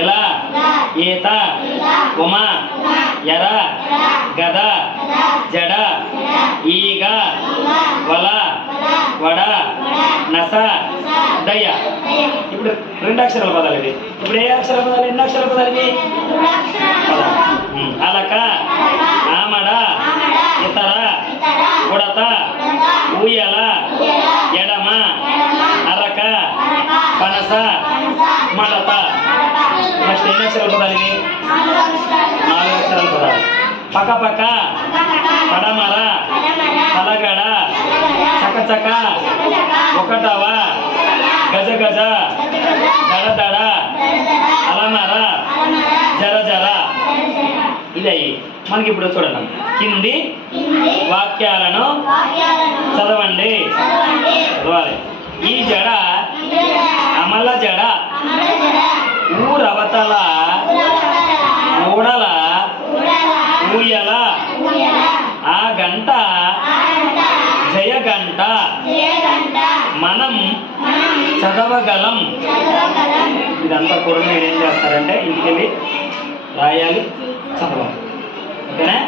ఇల ఈత ఉమ ఎర గద జడ ఈగ వల వడ నస దయ. ఇప్పుడు రెండు అక్షరాల పదాలు ఇవి. ఇప్పుడు ఏ అక్షర పదాలు, ఎన్ని అక్షర పదాలు ఇవి? అలక ఆమడ ఇతర ఉడత ఊయల ఎడమ అరక పనస మడత. నెక్స్ట్ ఎన్ని అక్షరాల పదాలు ఇవి? 4 అక్షరాల పదాలు. పకపక పడమర పలగడ చకచక ఒకటవ గజ గజ దడ దడ అలమర జర జర. ఇదే మనకి ఇప్పుడు చూడండి. కింది వాక్యాలను చదవండి. చదవాలి. ఈ జడ అమల జడ ఊరవతల ఊడల ఊయల ఆ గంట జయ గంట మనం చదవగలం. ఇదంతా కూడా మీరు ఏం చేస్తారంటే ఇంటికి వెళ్ళి రాయాలి, చదవాలి. ఓకేనా?